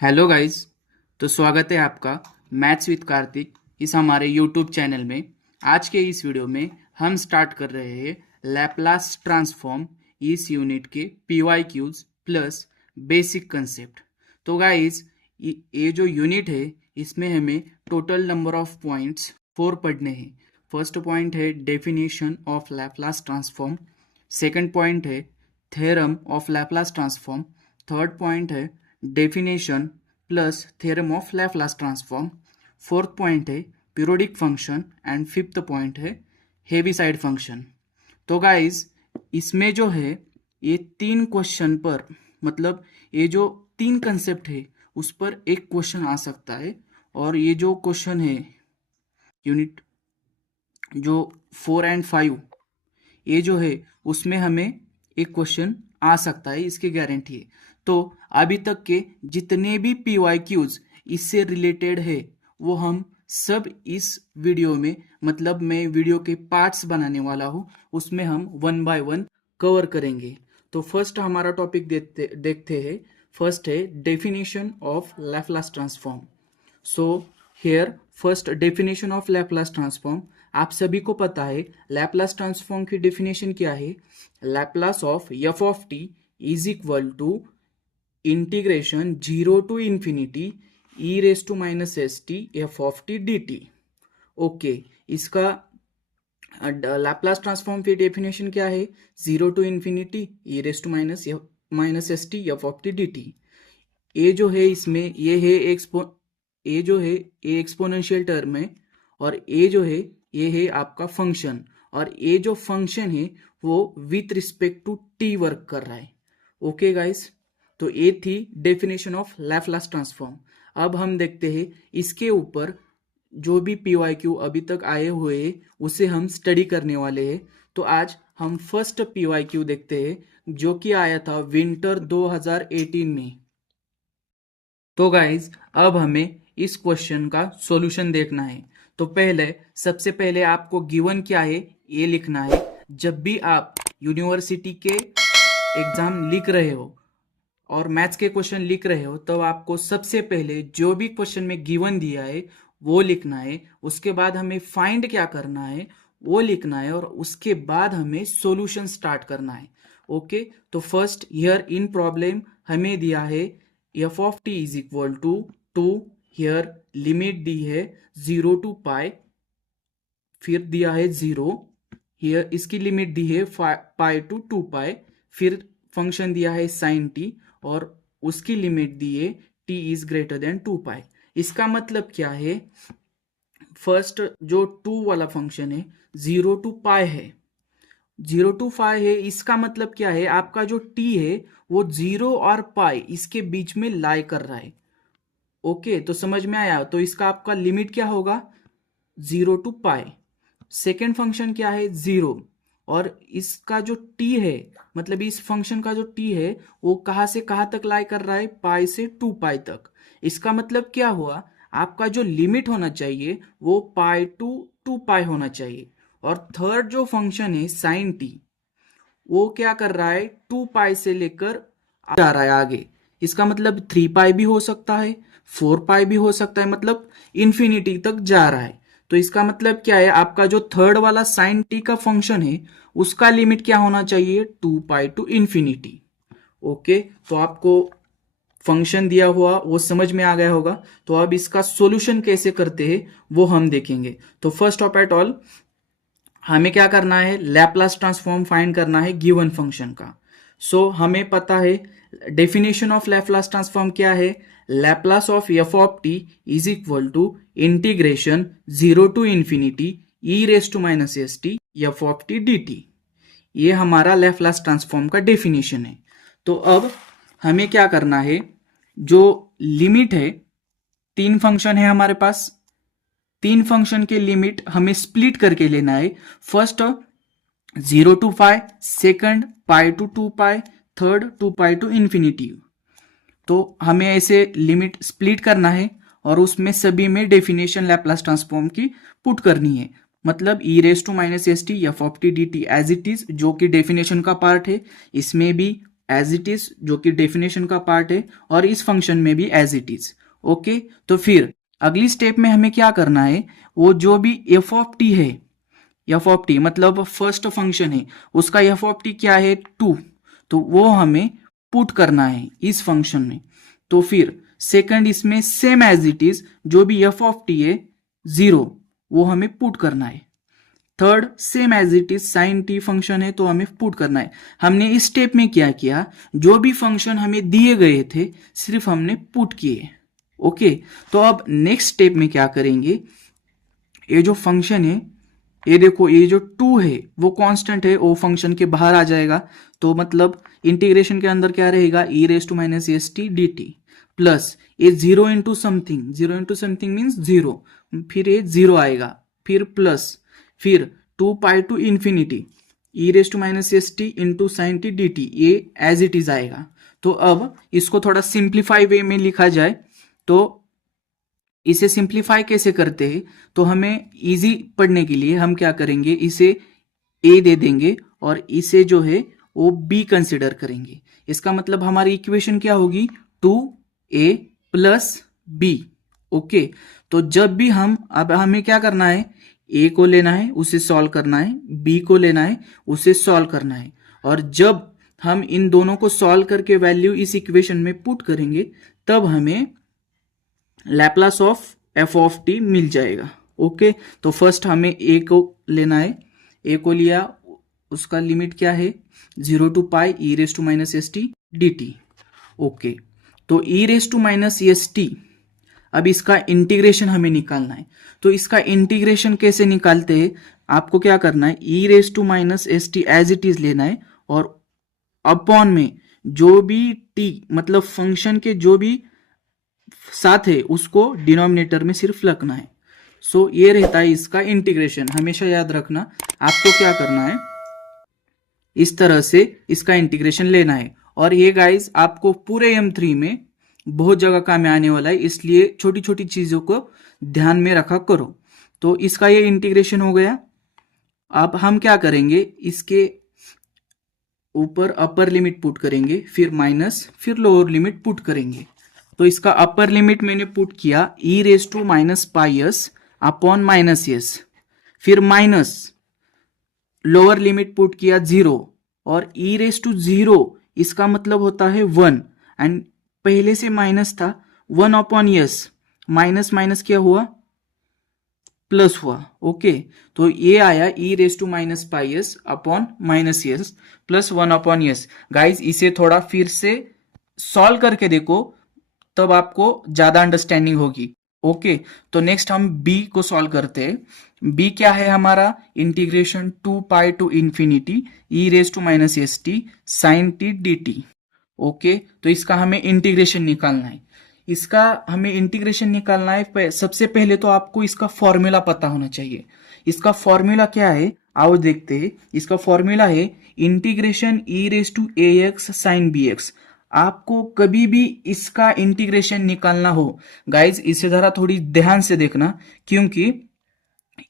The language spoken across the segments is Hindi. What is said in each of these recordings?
Hello guys. तो स्वागत है आपका मैथ्स विद कार्तिक इस हमारे यूट्यूब चैनल में। आज के इस वीडियो में हम स्टार्ट कर रहे हैं लैप्लास ट्रांसफॉर्म इस यूनिट के PYQs plus basic concept. तो गाइस ये जो यूनिट है इसमें हमें टोटल नंबर ऑफ पॉइंट्स 4 पढ़ने हैं। फर्स्ट पॉइंट है definition of Laplace transform, second point है theorem of Laplace transform, third point है definition plus theorem of Laplace transform, fourth point है periodic function and fifth point है हेविसाइड फंक्शन। तो गाइस इसमें जो है ये तीन क्वेश्चन पर मतलब ये जो तीन कंसेप्ट है उस पर एक क्वेश्चन आ सकता है। और ये जो क्वेश्चन है यूनिट जो 4 और 5 ये जो है उसमें हमें एक क्वेश्चन आ सकता है, इसकी गारंटी है। तो अभी तक के जितने भी PYQs इससे रिलेटेड है वो हम सब इस वीडियो में मतलब मैं वीडियो के पार्ट्स बनाने वाला हूँ, उसमें हम 1 बाय 1 कवर करेंगे। तो फर्स्ट हमारा टॉपिक देखते हैं। फर्स्ट है definition of Laplace transform. So here first definition of Laplace transform. आप सभी को पता है लैप्लास ट्रांसफॉर्म की डेफिनेशन क्या है। Laplace of f of t is equal to integration 0 to infinity e raise to minus s t f of t d t. Okay, इसका लैप्लास ट्रांसफॉर्म की डेफिनेशन क्या है। 0 to infinity e raise to minus s t f of t d t. ये जो है इसमें ये जो है ये एक्सपोनेंशियल टर्म है और ये है आपका फंक्शन, और ये जो फंक्शन है वो with respect to t work कर रहा है। ओके गाइस, तो ये थी डेफिनेशन ऑफ लैप्लास ट्रांसफॉर्म। अब हम देखते हैं इसके ऊपर जो भी PYQ अभी तक आए हुए हैं उसे हम स्टडी करने वाले हैं। तो आज हम फर्स्ट PYQ देखते हैं जो कि आया था विंटर 2018 में। तो गाइज अब हमें इस क्वेश्चन का सॉल्यूशन देखना है। तो सबसे पहले आपको गिवन क्या है ये लिखना है। जब भी आप यूनिवर्सिटी के एग्जाम लिख रहे हो और मैथ्स के क्वेश्चन लिख रहे हो तो आपको सबसे पहले जो भी क्वेश्चन में गिवन दिया है वो लिखना है। उसके बाद हमें फाइंड क्या करना है वो लिखना है और उसके बाद हमें सॉल्यूशन स्टार्ट करना है। ओके, तो फर्स्ट हियर इन प्रॉब्लम हमें दिया है f of t is equal to 2, here limit दी है 0 टू पाई, फिर दिया है 0, हियर इसकी लिमिट दी है पाई टू 2 पाई, फिर फंक्शन दिया है साइन टी और उसकी लिमिट दी है टी इज ग्रेटर देन 2 पाई। इसका मतलब क्या है, फर्स्ट जो 2 वाला फंक्शन है 0 टू पाई है, 0 टू 5 है। इसका मतलब क्या है, आपका जो t है वो 0 और पाई इसके बीच में लाई कर रहा है। ओके, तो समझ में आया। तो इसका आपका लिमिट क्या होगा 0 टू पाई। सेकेंड फंक्शन क्या है 0, और इसका जो t है मतलब इस फंक्शन का जो t है वो कहां से कहां तक लाई कर रहा है, पाई से 2 पाई तक। इसका मतलब क्या हुआ, आपका जो लिमिट होना चाहिए वो पाई टू 2 पाई होना चाहिए। और थर्ड जो फंक्शन है साइन टी वो क्या कर रहा है 2 पाई से लेकर जा रहा है आगे। इसका मतलब 3 पाई भी हो सकता है, 4 पाई भी हो सकता है, मतलब इंफिनिटी तक जा रहा है। तो इसका मतलब क्या है, आपका जो थर्ड वाला साइन टी का फंक्शन है उसका लिमिट क्या होना चाहिए 2 पाई टू इंफिनिटी। ओके, तो आपको फंक्शन दिया हुआ वो समझ में आ गया होगा। तो अब इसका सॉल्यूशन कैसे करते हैं वो हम देखेंगे। तो फर्स्ट ऑफ एट ऑल हमें क्या करना है, लैप्लास ट्रांसफॉर्म फाइंड करना है गिवन फंक्शन का। सो हमें पता है डेफिनेशन ऑफ लैप्लास ट्रांसफॉर्म क्या है, Laplace of f of t is equal to integration 0 to infinity e raise to minus s t f of t d t. ये हमारा लैप्लास ट्रांसफॉर्म का डेफिनेशन है। तो अब हमें क्या करना है, जो लिमिट है, तीन फंक्शन है हमारे पास, तीन फंक्शन के लिमिट हमें स्प्लिट करके लेना है। First 0 to pi, second pi to 2 pi, third 2 pi to infinity. तो हमें ऐसे लिमिट स्प्लिट करना है और उसमें सभी में डेफिनेशन लैप्लास ट्रांसफॉर्म की पुट करनी है। मतलब e raise to minus s t f of t d t as it is जो कि डेफिनेशन का पार्ट है, इसमें भी एज इट इज जो कि डेफिनेशन का पार्ट है, और इस फंक्शन में भी एज इट इज। ओके, तो फिर अगली स्टेप में हमें क्या करना है, वो जो भी एफ ऑफ टी है, एफ ऑफ टी मतलब फर्स्ट फंक्शन है, उसका एफ ऑफ टी क्या है 2, तो वो हमें पुट करना है इस फंक्शन में। तो फिर सेकंड इसमें सेम एज इट इज जो भी एफ ऑफ टी है 0, वो हमें पुट करना है। Third same as it is sine t function है, तो हमें पुट करना है। हमने इस स्टेप में क्या किया, जो भी फंक्शन हमें दिए गए थे सिर्फ हमने पुट किए। ओके, तो अब नेक्स्ट स्टेप में क्या करेंगे, ये जो फंक्शन है, ये देखो ये जो 2 है वो कांस्टेंट है, वो फंक्शन के बाहर आ जाएगा। तो मतलब इंटीग्रेशन के अंदर क्या रहेगा, e raise to minus s t d t plus ये 0 into something, 0 into something means 0, फिर ये 0 आएगा, फिर प्लस, फिर 2 pi to infinity e raise to minus s t into sine t d t, ये एज इट इज आएगा। तो अब इसको थोड़ा सिंप्लीफाई वे में लिखा जाए तो इसे सिंप्लीफाई कैसे करते हैं, तो हमें इजी पढ़ने के लिए हम क्या करेंगे, इसे ए दे देंगे और इसे जो है वो बी कंसिडर करेंगे। इसका मतलब हमारी इक्वेशन क्या होगी, 2a प्लस बी। ओके, तो जब भी हम, अब हमें क्या करना है, ए को लेना है उसे सॉल्व करना है, बी को लेना है उसे सॉल्व करना है, और जब हम इन दोनों को सॉल्व करके वैल्यू इस इक्वेशन में पुट करेंगे तब हमें Laplace of f of t मिल जाएगा। ओके, तो फर्स्ट हमें ए को लेना है, ए को लिया, उसका लिमिट क्या है 0 to pi e raise to minus s t d t. Okay, तो e raise to minus s t, अब इसका इंटीग्रेशन हमें निकालना है। तो इसका इंटीग्रेशन कैसे निकालते हैं, आपको क्या करना है, e raise to minus s t as it is लेना है, और अपॉन में जो भी टी मतलब फंक्शन के जो भी साथ है उसको डिनोमिनेटर में सिर्फ रखना है। सो ये रहता है इसका इंटीग्रेशन। हमेशा याद रखना आपको क्या करना है, इस तरह से इसका इंटीग्रेशन लेना है। और ये गाइस आपको पूरे M3 में बहुत जगह काम में आने वाला है, इसलिए छोटी छोटी चीजों को ध्यान में रखा करो। तो इसका ये इंटीग्रेशन हो गया। अब हम क्या करेंगे, इसके ऊपर अपर लिमिट पुट करेंगे, फिर माइनस, फिर लोअर लिमिट पुट करेंगे। तो इसका अपर लिमिट मैंने पुट किया e raise to minus pi s upon minus s, फिर माइनस लोअर लिमिट पुट किया 0, और ई रेस टू 0 इसका मतलब होता है 1, एंड पहले से माइनस था, 1 अपॉन एस, माइनस माइनस क्या हुआ, प्लस हुआ। ओके, तो ये आया e raise to minus pi s upon minus s plus 1 upon s. Guys इसे थोड़ा फिर से सॉल्व करके देखो, तब आपको ज्यादा अंडरस्टैंडिंग होगी। ओके, तो नेक्स्ट हम b को सॉल्व करते हैं। b क्या है हमारा, integration 2 pi to infinity e raise to minus s t sine t d t. Okay, तो इसका हमें इंटीग्रेशन निकालना है। इसका हमें इंटीग्रेशन निकालना है, सबसे पहले तो आपको इसका फॉर्मूला पता होना चाहिए। इसका फॉर्मूला क्या है, आओ देखते हैं। इसका फॉर्मूला है integration e raise to a x sine b x. आपको कभी भी इसका इंटीग्रेशन निकालना हो गाइज, इसे जरा थोड़ी ध्यान से देखना, क्योंकि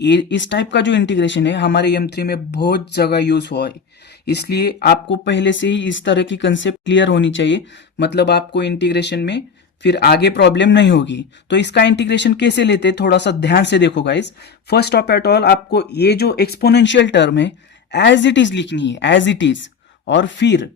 ये इस टाइप का जो इंटीग्रेशन है हमारे M3 में बहुत जगह यूज हुआ है, इसलिए आपको पहले से ही इस तरह की कंसेप्ट क्लियर होनी चाहिए, मतलब आपको इंटीग्रेशन में फिर आगे प्रॉब्लम नहीं होगी। तो इसका इंटीग्रेशन कैसे लेते हैं, थोड़ा सा ध्यान से देखो guys. First of at all आपको ये जो एक्सपोनेंशियल टर्म है एज इट इज लिखनी है, एज इट इज, और फिर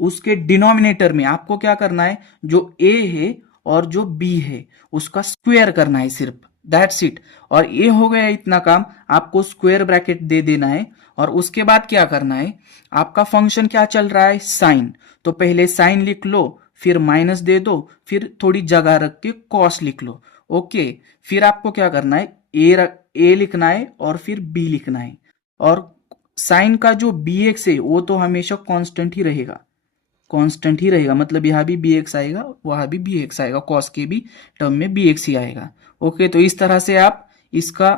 उसके डिनोमिनेटर में आपको क्या करना है, जो a है और जो b है उसका स्क्वायर करना है सिर्फ, दैट्स इट। और ये हो गया इतना काम, आपको स्क्वायर ब्रैकेट दे देना है। और उसके बाद क्या करना है, आपका फंक्शन क्या चल रहा है, साइन, तो पहले साइन लिख लो, फिर माइनस दे दो, फिर थोड़ी जगह रख के कॉस लिख लो। ओके, फिर आपको क्या करना है, ए लिखना है और फिर b लिखना है, और साइन का जो bx है वो तो हमेशा कांस्टेंट ही रहेगा, कांस्टेंट ही रहेगा, मतलब यहाँ भी bx आएगा, वहां भी bx आएगा, कॉस के भी टर्म में bx ही आएगा। ओके, तो इस तरह से आप इसका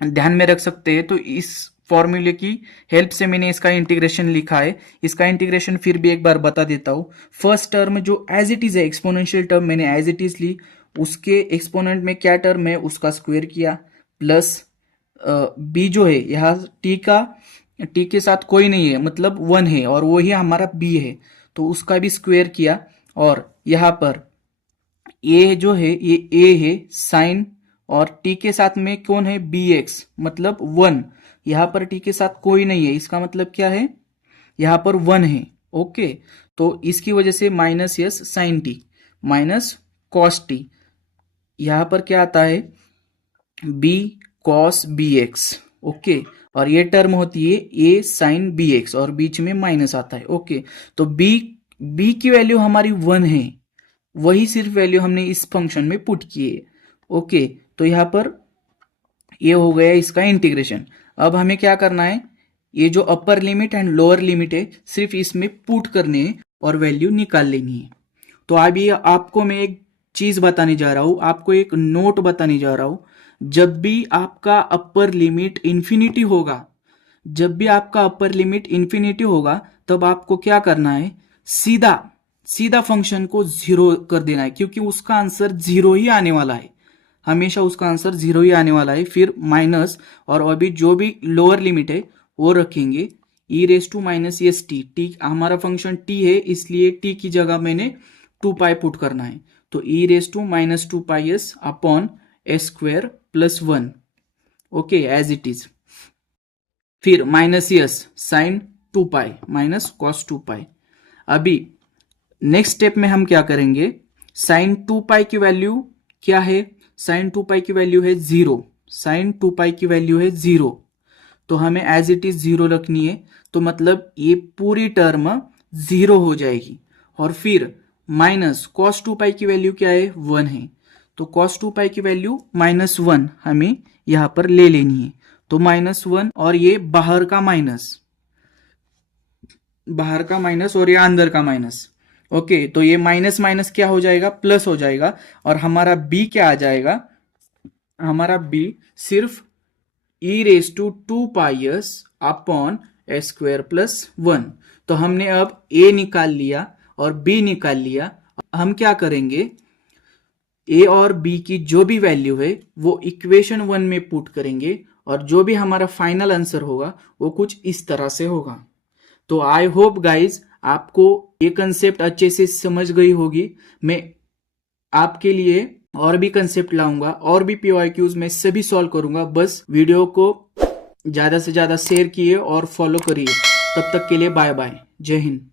ध्यान में रख सकते हैं। तो इस फॉर्मूले की हेल्प से मैंने इसका इंटीग्रेशन लिखा है। इसका इंटीग्रेशन फिर भी एक बार बता देता हूँ। फर्स्ट टर्म जो एज इट इज है, एक्सपोनेंशियल टर्म मैंने एज इट इज ली, उसके एक्सपोनेंट में क्या टर्म है उसका स्क्वायर किया, प्लस b जो है यहाँ t के साथ कोई नहीं है, मतलब 1 है और वो ही हमारा b है, तो उसका भी स्क्वायर किया। और यहाँ पर ए जो है ये ए है साइन, और टी के साथ में कौन है, बी एक्स मतलब 1। यहाँ पर टी के साथ कोई नहीं है, इसका मतलब क्या है, यहाँ पर 1 है। ओके, तो इसकी वजह से minus s sine t minus cos t. यहाँ पर क्या आता है, b cos b x. Okay, और ये टर्म होती है ए साइन बी एक्स और बीच में माइनस आता है। ओके, तो बी की वैल्यू हमारी 1 है, वही सिर्फ वैल्यू हमने इस फंक्शन में पुट की है। ओके, तो यहाँ पर ये हो गया इसका इंटीग्रेशन। अब हमें क्या करना है, ये जो upper limit and lower limit है सिर्फ इसमें पुट करने है और वैल्यू निकाल लेनी है। तो अभी आपको मैं एक चीज बताने जा रहा हूं, आपको एक नोट बताने जा रहा हूं। जब भी आपका अपर लिमिट इंफिनिटी होगा, जब भी आपका अपर लिमिट इंफिनिटी होगा, तब आपको क्या करना है, सीधा सीधा फंक्शन को जीरो कर देना है, क्योंकि उसका आंसर जीरो ही आने वाला है, हमेशा उसका आंसर जीरो ही आने वाला है। फिर माइनस, और अभी जो भी लोअर लिमिट है वो रखेंगे e raise to minus s t. T हमारा फंक्शन टी है, इसलिए टी की जगह मैंने 2 पाई पुट करना है। तो e raise to minus 2 pi s upon s square plus 1। Okay, as it is. फिर minus s sine 2 pi minus cos 2 pi. अभी नेक्स्ट स्टेप में हम क्या करेंगे, साइन 2 पाई की वैल्यू क्या है, साइन 2 पाई की वैल्यू है 0, साइन 2 पाई की वैल्यू है 0, तो हमें एज इट इज 0 रखनी है। तो मतलब ये पूरी टर्म 0 हो जाएगी। और फिर माइनस कॉस 2 पाई की वैल्यू क्या है, 1 है, तो कॉस 2 पाई की वैल्यू -1 हमें यहां पर ले लेनी है। तो -1, और ये बाहर का माइनस, बाहर का माइनस और ये अंदर का माइनस। ओके, तो ये माइनस माइनस क्या हो जाएगा, प्लस हो जाएगा। और हमारा बी क्या आ जाएगा, हमारा बी सिर्फ e raise to 2 pi s upon s square plus 1। तो हमने अब ए निकाल लिया और बी निकाल लिया। हम क्या करेंगे, ए और बी की जो भी वैल्यू है वो इक्वेशन 1 में पुट करेंगे, और जो भी हमारा फाइनल आंसर होगा वो कुछ इस तरह से होगा। तो आई होप गाइज आपको ये कंसेप्ट अच्छे से समझ गई होगी। मैं आपके लिए और भी कंसेप्ट लाऊंगा, और भी पीवाईक्यूज मैं सभी सॉल्व करूंगा। बस वीडियो को ज्यादा से ज्यादा शेयर किए और फॉलो करिए। तब तक के लिए बाय बाय, जय हिंद।